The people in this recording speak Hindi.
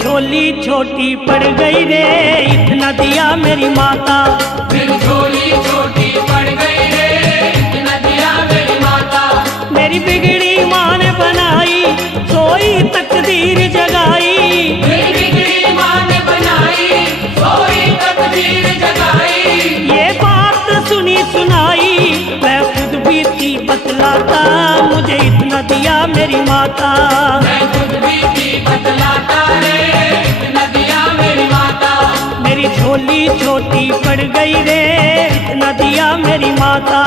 झोली छोटी पड़ गई रे, इतना दिया मेरी माता। मेरी झोली छोटी पड़ गई रे, इतना दिया मेरी माता। मेरी बिगड़ी माँ ने बनाई, सोई तकदीर जगाई। मेरी बिगड़ी माँ ने बनाई, सोई तकदीर जगाई। ये बात सुनी सुनाई, मैं खुद भी थी बतलाता, मुझे इतना दिया मेरी माता। मैं खुद भी थी बतलाता रे, इतना दिया मेरी माता। मेरी झोली छोटी पड़ गई रे, इतना दिया मेरी माता।